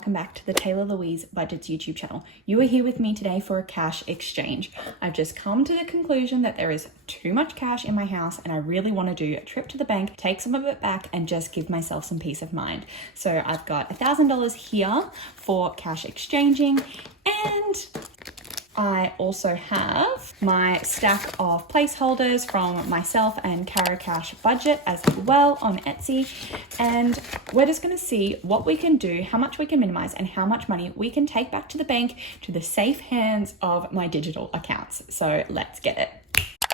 welcome back to the Taylor Louise Budgets YouTube channel. You are here with me today for a cash exchange. I've just come to the conclusion that there is too much cash in my house and I really want to do a trip to the bank, take some of it back and just give myself some peace of mind. So I've got $1,000 here for cash exchanging, and I also have my stack of placeholders from myself and Caro Cash Budget as well on Etsy. And we're just going to see what we can do, how much we can minimize, and how much money we can take back to the bank to the safe hands of my digital accounts. So let's get it.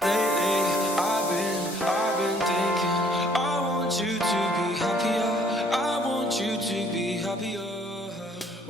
I've been thinking, I want you to be happier. I want you to be happier.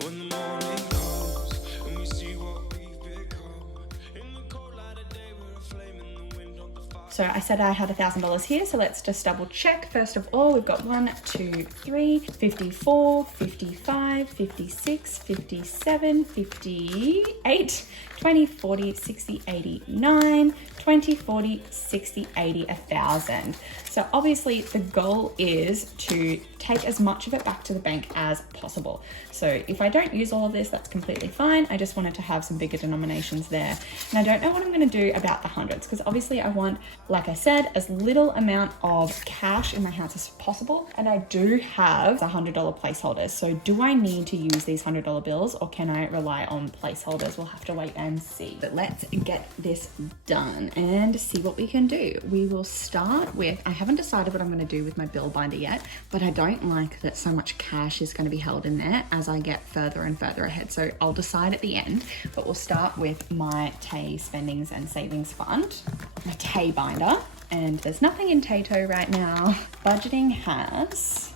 When the morning comes and we see what we've become. In the cold light of day, we're a flame in the wind of the fire. So I said I had $1,000 here, so let's just double check. First of all, we've got 1, 2, 3, 54, 55, 56, 57, 58, 20, 40, 60, 80, 9, 20, 40, 60, 80, 1,000. So obviously the goal is to take as much of it back to the bank as possible. So if I don't use all of this, that's completely fine. I just wanted to have some bigger denominations there. And I don't know what I'm going to do about the hundreds, because obviously I want, like I said, as little amount of cash in my house as possible. And I do have $100 placeholders. So do I need to use these $100 bills, or can I rely on placeholders? We'll have to wait and see. But let's get this done and see what we can do. We will start with, I haven't decided what I'm going to do with my bill binder yet, but I don't like that so much cash is going to be held in there as I get further and further ahead. So I'll decide at the end, but we'll start with my Tay Spendings and Savings Fund, my Tay binder, and there's nothing in Tayto right now. Budgeting has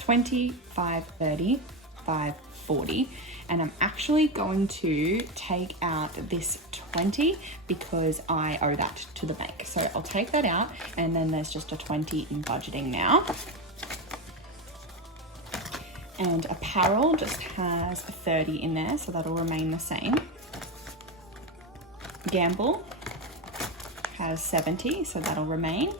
20, 5, 30, 5, 40. And I'm actually going to take out this 20 because I owe that to the bank. So I'll take that out, and then there's just a 20 in budgeting now. And apparel just has a 30 in there, so that'll remain the same. Gamble has 70, so that'll remain.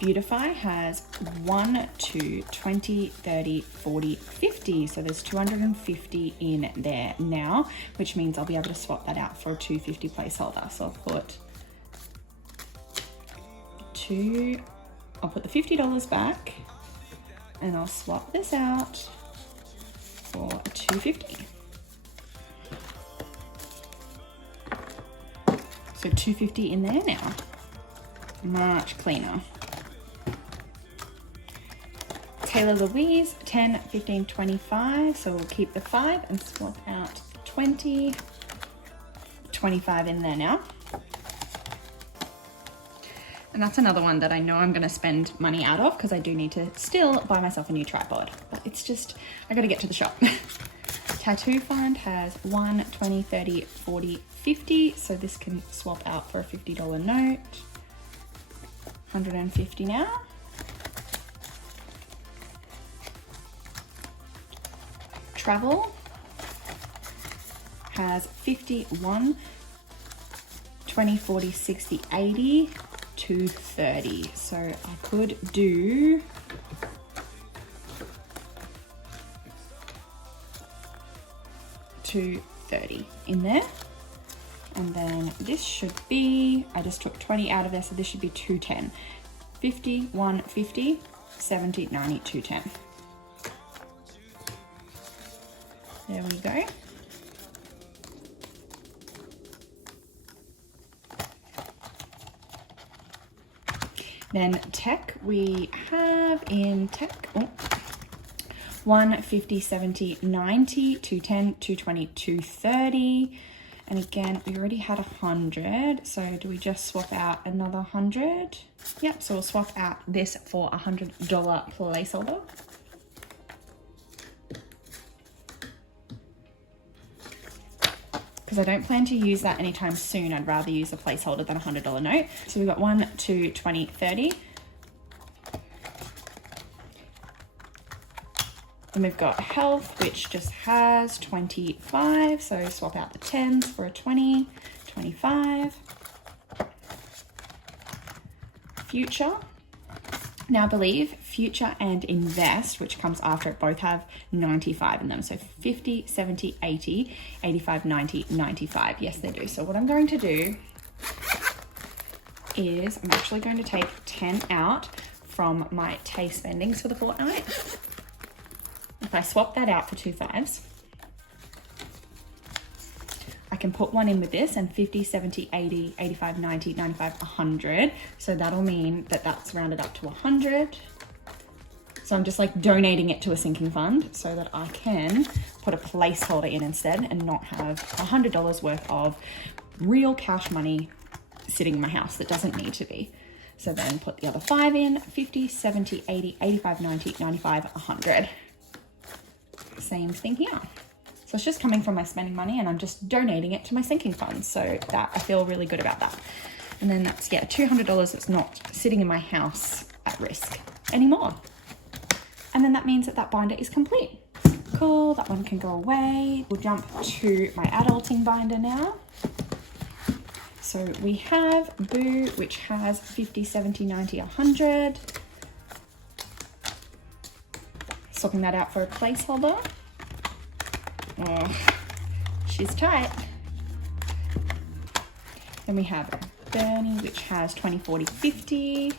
Beautify has 1, 2, 20, 30, 40, 50. So there's 250 in there now, which means I'll be able to swap that out for a 250 placeholder. So I'll put the $50 back, and I'll swap this out for a 250. So 250 in there now. Much cleaner. Taylor Louise, 10, 15, 25. So we'll keep the 5 and swap out 20, 25 in there now. And that's another one that I know I'm going to spend money out of, because I do need to still buy myself a new tripod. But it's just, I got to get to the shop. Tattoo Fund has 1, 20, 30, 40, 50. So this can swap out for a $50 note. 150 now. Travel has 51, 20, 40, 60, 80, 230. So I could do $230 in there. And then this should be, I just took 20 out of there, so this should be 210. 50, 150, 70, 90, 210. There we go. Then tech, we have in tech, 1, 50, 70, 90, 210, 220, 230. And again, we already had 100. So do we just swap out another 100? Yep, so we'll swap out this for a $100 placeholder. Because I don't plan to use that anytime soon. I'd rather use a placeholder than a $100 note. So we've got 1, 2, 20, 30. And we've got health, which just has 25. So swap out the 10s for a 20, 25. Future Now I believe Future and Invest, which comes after it, both have 95 in them. So 50, 70, 80, 85, 90, 95. Yes, they do. So what I'm going to do is I'm actually going to take 10 out from my Tay spendings for the fortnight. If I swap that out for 2 5s, I can put one in with this, and 50, 70, 80, 85, 90, 95, 100. So that'll mean that that's rounded up to 100. So I'm just like donating it to a sinking fund so that I can put a placeholder in instead and not have $100 worth of real cash money sitting in my house that doesn't need to be. So then put the other 5 in, 50, 70, 80, 85, 90, 95, 100. Same thing here. So it's just coming from my spending money and I'm just donating it to my sinking fund. So that I feel really good about that. And then that's, yeah, $200 that's not sitting in my house at risk anymore. And then that means that that binder is complete. Cool, that one can go away. We'll jump to my adulting binder now. So we have Boo, which has 50, 70, 90, 100. Swapping that out for a placeholder. Oh, she's tight. Then we have Bernie, which has 20, 40, 50.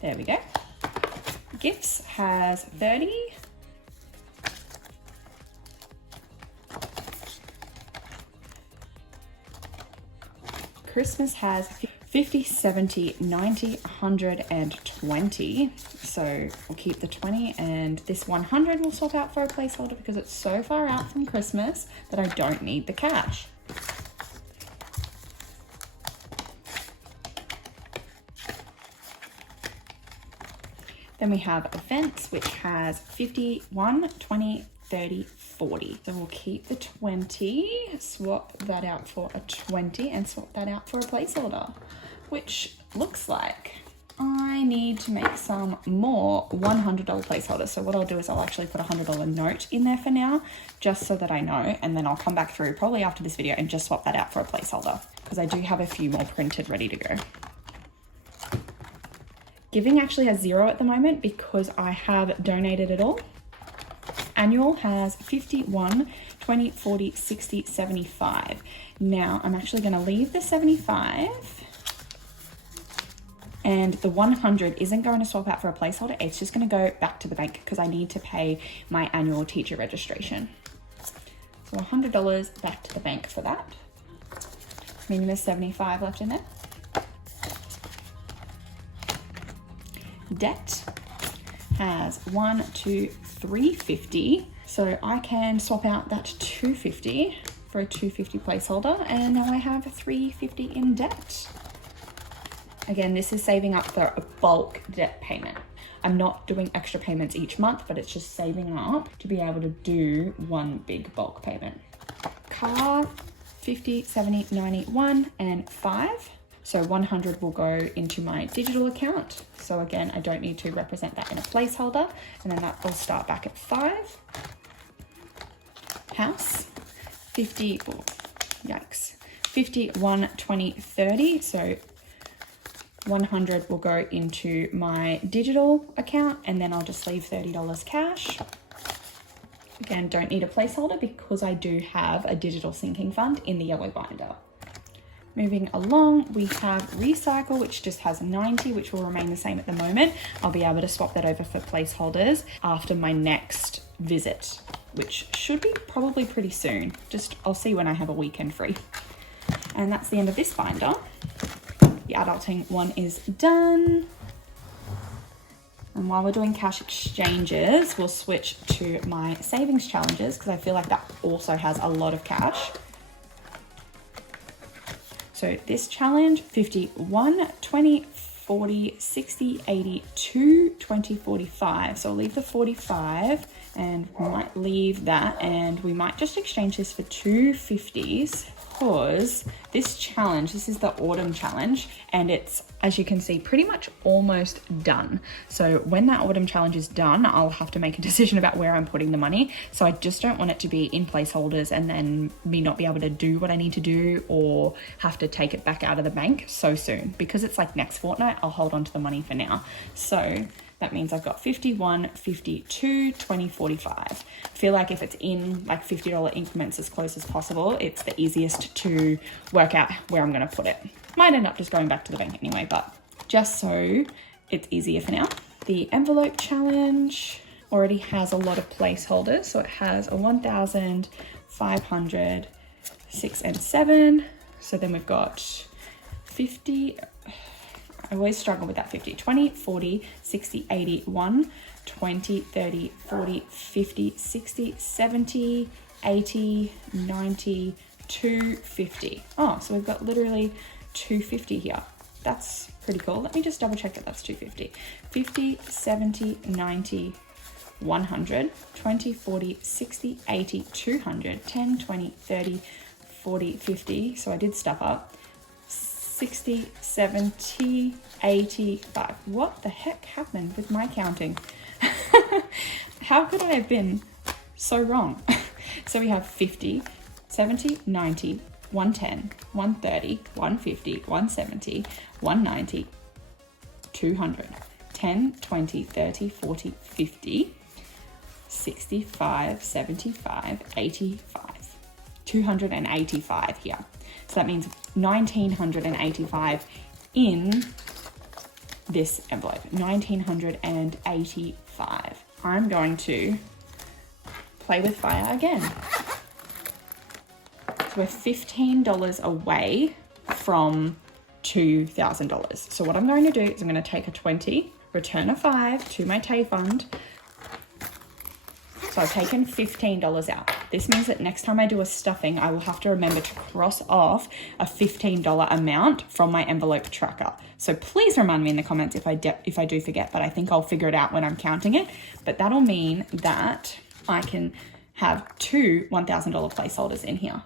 There we go. Gifts has 30. Christmas has 50, 70, 90, 100, and 20. So we'll keep the 20, and this 100 will swap out for a placeholder because it's so far out from Christmas that I don't need the cash. Then we have events, which has 51, 20, 30, 40. So we'll keep the 20, swap that out for a 20, and swap that out for a placeholder, which looks like I need to make some more $100 placeholders. So what I'll do is I'll actually put a $100 note in there for now, just so that I know, and then I'll come back through probably after this video and just swap that out for a placeholder because I do have a few more printed ready to go. Giving actually has 0 at the moment because I have donated it all. Annual has 51, 20, 40, 60, 75. Now I'm actually going to leave the 75, and the 100 isn't going to swap out for a placeholder. It's just going to go back to the bank because I need to pay my annual teacher registration. So $100 back to the bank for that, meaning there's 75 left in there. Debt has 1, 2, 350. So I can swap out that 250 for a 250 placeholder, and now I have 350 in debt. Again, this is saving up for a bulk debt payment. I'm not doing extra payments each month, but it's just saving up to be able to do one big bulk payment. Car, 50, 70, 90, 1, and 5. So 100 will go into my digital account. So again, I don't need to represent that in a placeholder. And then that will start back at 5. House, 50, oh, yikes, 50, 1, 20, 30. So 100 will go into my digital account, and then I'll just leave $30 cash. Again, don't need a placeholder because I do have a digital sinking fund in the yellow binder. Moving along, we have recycle, which just has 90, which will remain the same at the moment. I'll be able to swap that over for placeholders after my next visit, which should be probably pretty soon. I'll see when I have a weekend free. And that's the end of this binder. The adulting one is done. And while we're doing cash exchanges, we'll switch to my savings challenges because I feel like that also has a lot of cash. So this challenge, 51, 20, 40, 60, 80, 2, 20, 45. So I'll leave the 45 and we might leave that, and we might just exchange this for 2 50s, because this challenge, this is the autumn challenge, and it's, as you can see, pretty much almost done. So when that autumn challenge is done, I'll have to make a decision about where I'm putting the money. So I just don't want it to be in placeholders and then me not be able to do what I need to do, or have to take it back out of the bank so soon. Because it's like next fortnight, I'll hold on to the money for now. So that means I've got 51, 52, 20, 45. I feel like if it's in like $50 increments as close as possible, it's the easiest to work out where I'm going to put it. Might end up just going back to the bank anyway, but just so it's easier for now. The envelope challenge already has a lot of placeholders. So it has a 1,500, 6 and 7. So then we've got 50. I always struggle with that 50, 20, 40, 60, 80, 1, 20, 30, 40, 50, 60, 70, 80, 90, 250. Oh, so we've got literally 250 here. That's pretty cool. Let me just double check that that's 250. 50, 70, 90, 100, 20, 40, 60, 80, 200, 10, 20, 30, 40, 50. So I did stuff up. 60, 70, 85. What the heck happened with my counting? How could I have been so wrong? So we have 50, 70, 90, 110, 130, 150, 170, 190, 200, 10, 20, 30, 40, 50, 65, 75, 85, 285 here. So that means 1,985 in this envelope, 1,985. I'm going to play with fire again. So we're $15 away from $2,000. So what I'm going to do is I'm going to take a 20, return a 5 to my Tay fund. So I've taken $15 out. This means that next time I do a stuffing, I will have to remember to cross off a $15 amount from my envelope tracker. So please remind me in the comments if I do forget, but I think I'll figure it out when I'm counting it. But that'll mean that I can have 2 $1,000 placeholders in here.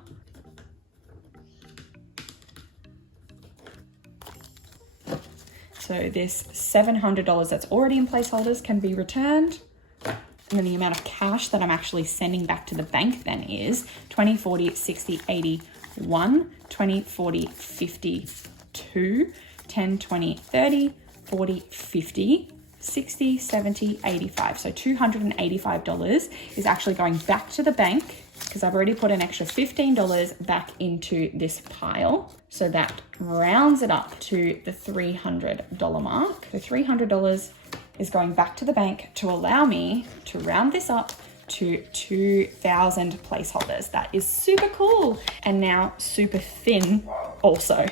So this $700 that's already in placeholders can be returned. And then the amount of cash that I'm actually sending back to the bank then is 20, 40, 60, 80, 1, 20, 40, 50, 2, 10, 20, 30, 40, 50, 60, 70, 85. So $285 is actually going back to the bank because I've already put an extra $15 back into this pile. So that rounds it up to the $300 mark. The $300 is going back to the bank to allow me to round this up to 2,000 placeholders. That is super cool. And now super thin also.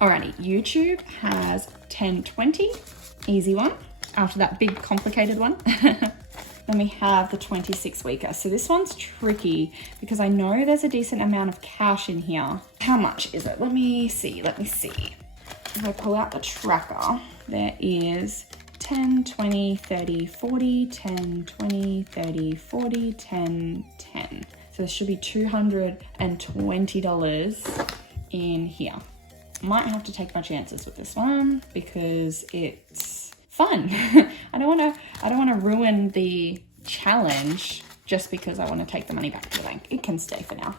Alrighty, YouTube has 1020, easy one, after that big complicated one. Then we have the 26 weeker. So this one's tricky because I know there's a decent amount of cash in here. How much is it? Let me see. If I pull out the tracker, there is 10, 20, 30, 40, 10, 20, 30, 40, 10, 10. So there should be $220 in here. Might have to take my chances with this one because it's fun. I don't want to ruin the challenge just because I want to take the money back to the bank. It can stay for now.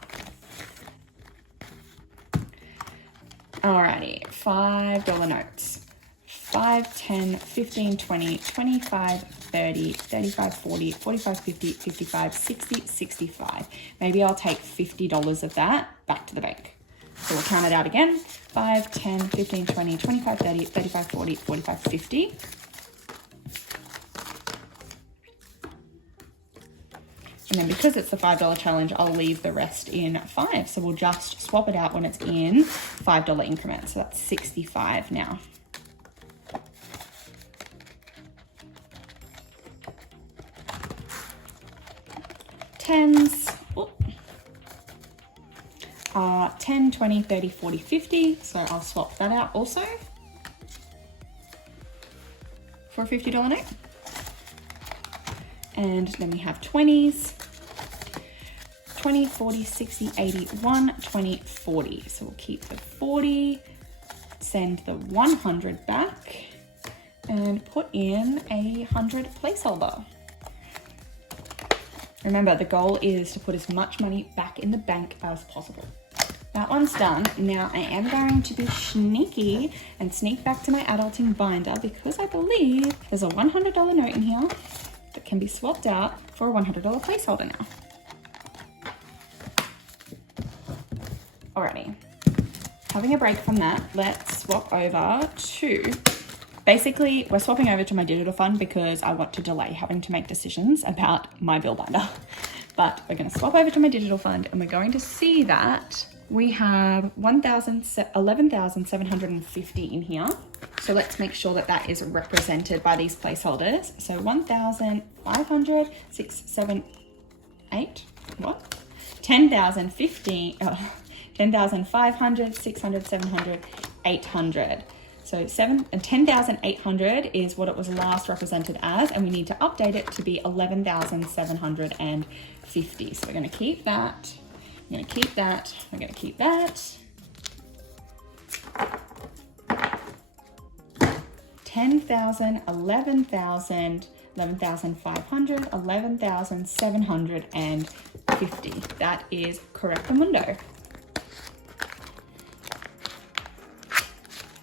Alrighty, $5 notes. 5, 10, 15, 20, 25, 30, 35, 40, 45, 50, 55, 60, 65. Maybe I'll take $50 of that back to the bank. So we'll count it out again. 5, 10, 15, 20, 25, 30, 35, 40, 45, 50. And then because it's the $5 challenge, I'll leave the rest in 5. So we'll just swap it out when it's in $5 increments. So that's 65 now. Tens, 10, 20, 30, 40, 50. So I'll swap that out also. for a $50 note. And then we have 20s. 20, 40, 60, 80, 1, 20, 40. So we'll keep the 40, send the 100 back, and put in a 100 placeholder. Remember, the goal is to put as much money back in the bank as possible. That one's done. Now I am going to be sneaky and sneak back to my adulting binder because I believe there's a $100 note in here that can be swapped out for a $100 placeholder now. Alrighty, having a break from that, let's swap over to, basically we're swapping over to my digital fund because I want to delay having to make decisions about my bill binder. But we're going to swap over to my digital fund and we're going to see that we have 11,750 in here. So let's make sure that that is represented by these placeholders. So 1,500, 6, 7, 8, what? 10,050, 10,500, 600, 700, 800. So 10,800 is what it was last represented as, and we need to update it to be 11,750. So we're going to keep that. I'm going to keep that. We're going to keep that. 10,000, 11,000, 11,500, 11,750. That is correctamundo.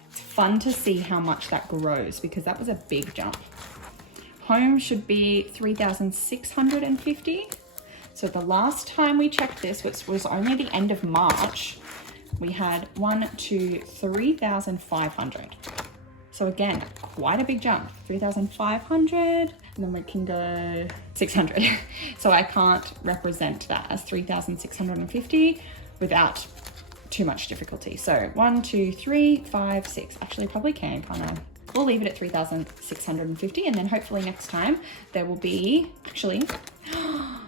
Fun to see how much that grows because that was a big jump. Home should be 3,650. So the last time we checked this, which was only the end of March, we had 3,500. So again, quite a big jump, 3,500, and then we can go 600. So I can't represent that as 3,650 without too much difficulty. So 1, 2, 3, 5, 6. Actually, probably can, can't I? We'll leave it at 3,650, and then hopefully next time there will be, actually, wow,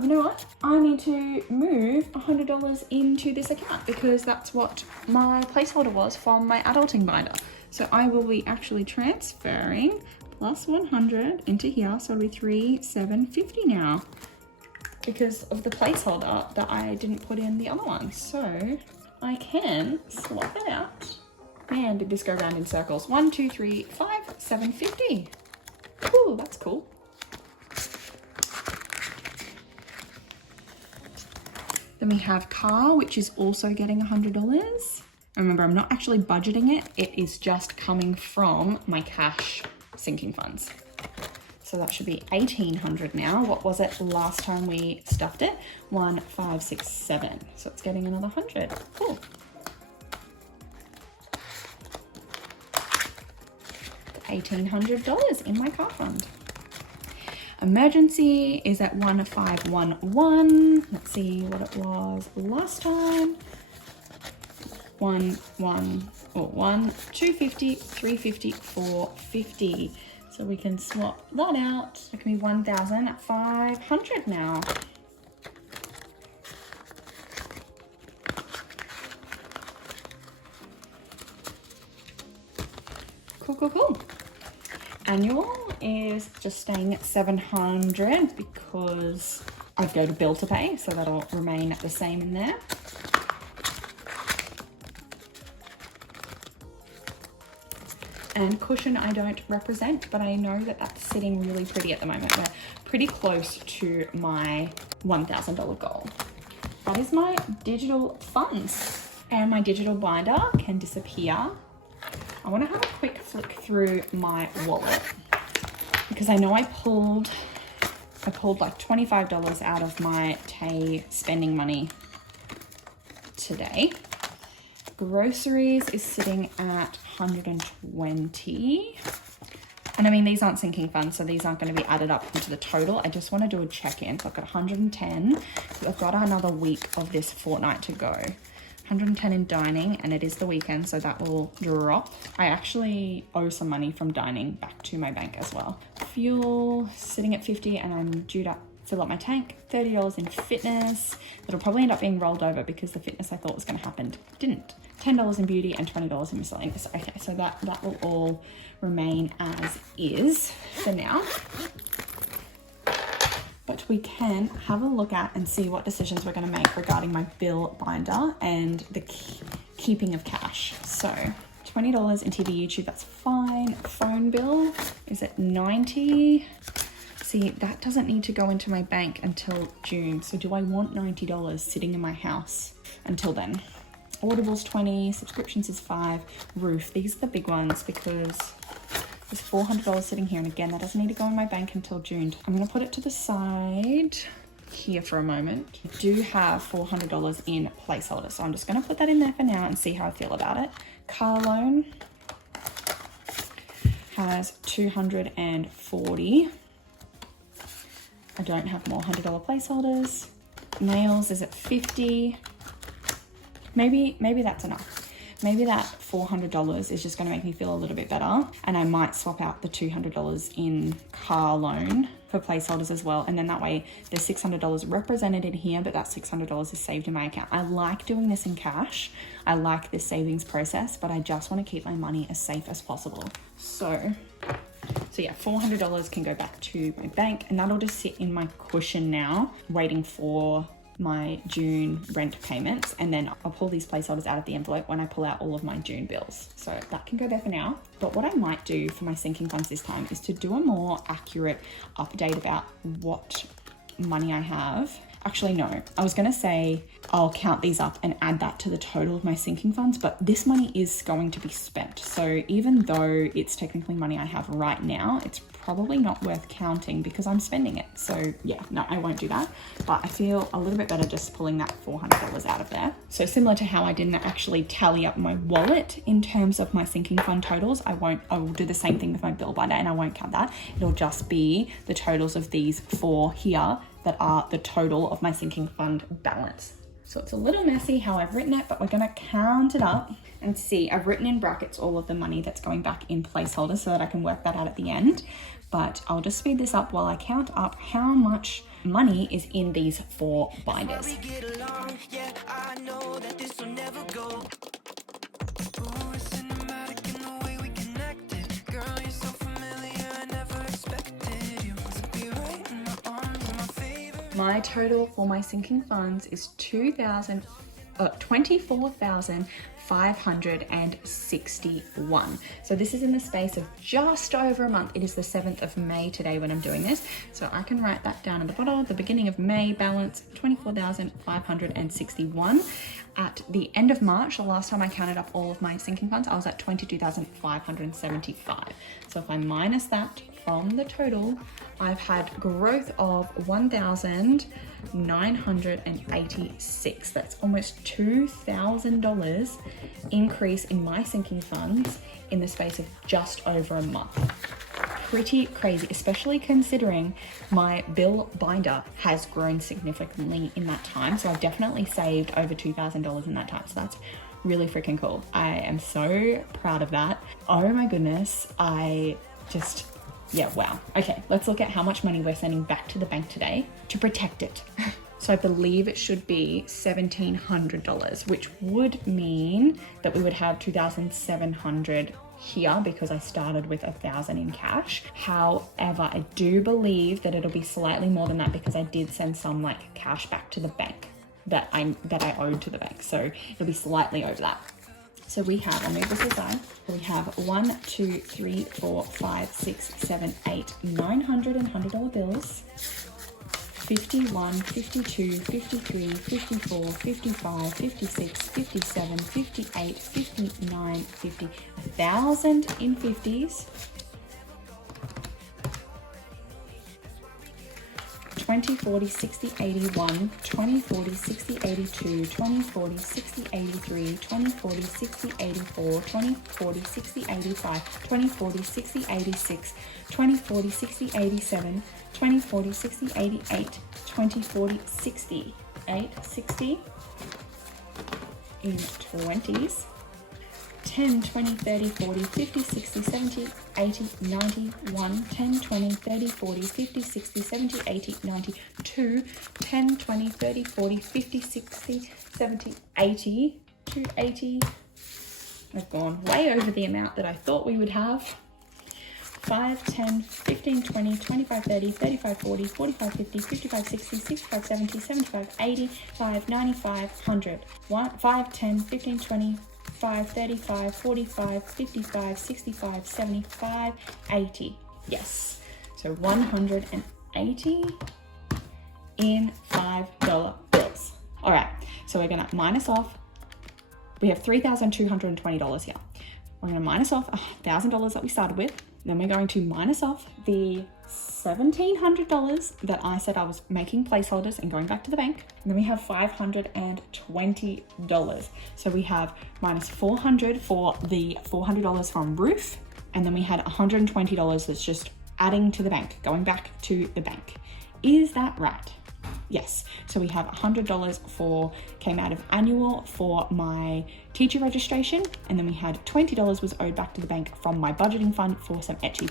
you know what? I need to move $100 into this account because that's what my placeholder was from my adulting binder. So I will be actually transferring plus 100 into here. So it'll be 3,750 now, because of the placeholder that I didn't put in the other one. So I can swap it out. Man, did this go round in circles. 1, 2, 3, 5, 750. Cool, that's cool. Then we have car, which is also getting $100. Remember, I'm not actually budgeting it. It is just coming from my cash sinking funds. So that should be 1,800 now. What was it last time we stuffed it? 1, 5, 6, 7. So it's getting another 100. Cool. $1,800 in my car fund. Emergency is at 1,511. Let's see what it was last time. 1, 250, 350, 450. So we can swap that out. It can be 1,500 now. Cool, cool, cool. Annual is just staying at 700 because I go to bill to pay, so that'll remain the same in there. And cushion I don't represent, but I know that that's sitting really pretty at the moment. We're pretty close to my $1,000 goal. That is my digital funds. And my digital binder can disappear. I want to have a quick flick through my wallet because I know I pulled like $25 out of my Tay spending money today. Groceries is sitting at 120. And I mean, these aren't sinking funds, so these aren't going to be added up into the total. I just want to do a check-in. So I've got 110. So I've got another week of this fortnight to go. 110 in dining, and it is the weekend, so that will drop. I actually owe some money from dining back to my bank as well. Fuel sitting at 50, and I'm due to fill up my tank. $30 in fitness. That'll probably end up being rolled over because the fitness I thought was going to happen didn't. $10 in beauty and $20 in miscellaneous. Okay, so that will all remain as is for now. But we can have a look at and see what decisions we're going to make regarding my bill binder and the keeping of cash. So $20 in TV, YouTube, that's fine. Phone bill is at $90. See, that doesn't need to go into my bank until June. So do I want $90 sitting in my house until then? Audible's $20, subscriptions is $5, roof. These are the big ones because there's $400 sitting here. And again, that doesn't need to go in my bank until June. I'm gonna put it to the side here for a moment. I do have $400 in placeholders. So I'm just gonna put that in there for now and see how I feel about it. Car loan has $240. I don't have more $100 placeholders. Nails is at $50. Maybe that's enough. Maybe that $400 is just going to make me feel a little bit better, and I might swap out the $200 in car loan for placeholders as well, and then that way there's $600 represented in here, but that $600 is saved in my account. I like doing this in cash. I like this savings process, but I just want to keep my money as safe as possible. So yeah, $400 can go back to my bank, and that'll just sit in my cushion now, waiting for my June rent payments, and then I'll pull these placeholders out of the envelope when I pull out all of my June bills. So that can go there for now. But what I might do for my sinking funds this time is to do a more accurate update about what money I have. Actually, no, I was gonna say I'll count these up and add that to the total of my sinking funds, but this money is going to be spent. So even though it's technically money I have right now, it's probably not worth counting because I'm spending it. So yeah, no, I won't do that. But I feel a little bit better just pulling that $400 out of there. So similar to how I didn't actually tally up my wallet in terms of my sinking fund totals, I will do the same thing with my bill binder, and I won't count that. It'll just be the totals of these four here that are the total of my sinking fund balance. So it's a little messy how I've written it, but we're gonna count it up and see. I've written in brackets all of the money that's going back in placeholders so that I can work that out at the end. But I'll just speed this up while I count up how much money is in these four binders. My total for my sinking funds is $24,561. So this is in the space of just over a month. It is the 7th of May today when I'm doing this. So I can write that down at the bottom. The beginning of May balance, $24,561. At the end of March, the last time I counted up all of my sinking funds, I was at $22,575. So if I minus that from the total, I've had growth of $1,986. That's almost $2,000 increase in my sinking funds in the space of just over a month. Pretty crazy, especially considering my bill binder has grown significantly in that time. So I've definitely saved over $2,000 in that time. So that's really freaking cool. I am so proud of that. Oh my goodness. Yeah, wow. Okay, let's look at how much money we're sending back to the bank today to protect it. So I believe it should be $1,700, which would mean that we would have $2,700 here because I started with $1,000 in cash. However, I do believe that it'll be slightly more than that because I did send some like cash back to the bank that I owed to the bank. So it'll be slightly over that. So we have, I'll move this aside. We have 1, 2, 3, 4, 5, 6, 7, 8, $900 and $100 bills. 51, 52, 53, 54, 55, 56, 57, 58, 59, 50, 1,000 in 50s. 20, 40, 60, 81, 20, 40, 60, 82, 20, 40, 60, 83, 20, 40, 60, 84, 20, 40, 60, 85, 20, 40, 60, 86, 20, 40, 60, 87, 20, 40, 60, 88, 20, 40, 68, 60 in 20s. 10, 20, 30, 40, 50, 60, 70, 80, 90, 1, 10, 20, 30, 40, 50, 60, 70, 80, 90, 2, 10, 20, 30, 40, 50, 60, 70, 80, 280, I've gone way over the amount that I thought we would have. 5, 10, 15, 20, 25, 30, 35, 40, 45, 50, 55, 60, 65, 70, 75, 80, 5, 95, 100. 5, 10, 15, 20, 5, 35, 45, 55, 65, 75, 80. Yes. So 180 in $5 bills. All right. So we're going to minus off. We have $3,220 here. We're going to minus off $1,000 that we started with. Then we're going to minus off the $1,700 that I said I was making placeholders and going back to the bank. And then we have $520. So we have minus $400 for the $400 from roof. And then we had $120 that's just adding to the bank, going back to the bank. Is that right? Yes. So we have $100 came out of annual for my teacher registration. And then we had $20 was owed back to the bank from my budgeting fund for some Etsy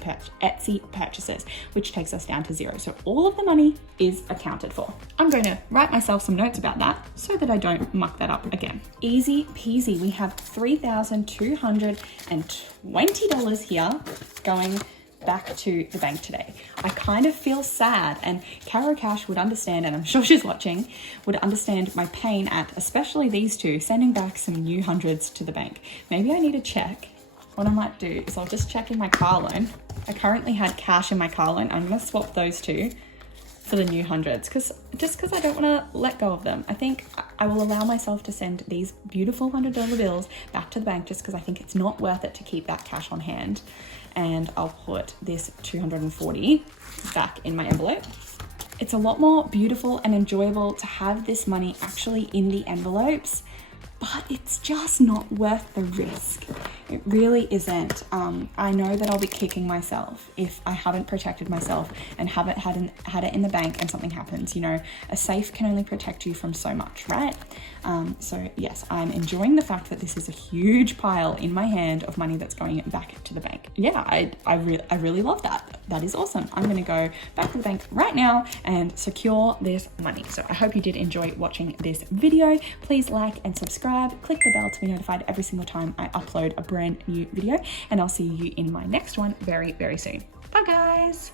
purchases, which takes us down to zero. So all of the money is accounted for. I'm going to write myself some notes about that so that I don't muck that up again. Easy peasy. We have $3,220 here going back to the bank today. I kind of feel sad, and Caro Cash would understand, and I'm sure she's watching, would understand my pain at, especially these two, sending back some new hundreds to the bank. Maybe I need to check. What I might do is I'll just check in my car loan. I currently had cash in my car loan. I'm going to swap those two for the new hundreds because I don't want to let go of them. I think I will allow myself to send these beautiful $100 bills back to the bank just because I think it's not worth it to keep that cash on hand. And I'll put this 240 back in my envelope. It's a lot more beautiful and enjoyable to have this money actually in the envelopes, but it's just not worth the risk. It really isn't. I know that I'll be kicking myself if I haven't protected myself and haven't had it in the bank and something happens. You know, a safe can only protect you from so much, right? So yes, I'm enjoying the fact that this is a huge pile in my hand of money that's going back to the bank. Yeah, I really love that. That is awesome. I'm going to go back to the bank right now and secure this money. So I hope you did enjoy watching this video. Please like and subscribe. Click the bell to be notified every single time I upload a brand new video, and I'll see you in my next one very, very soon. Bye guys.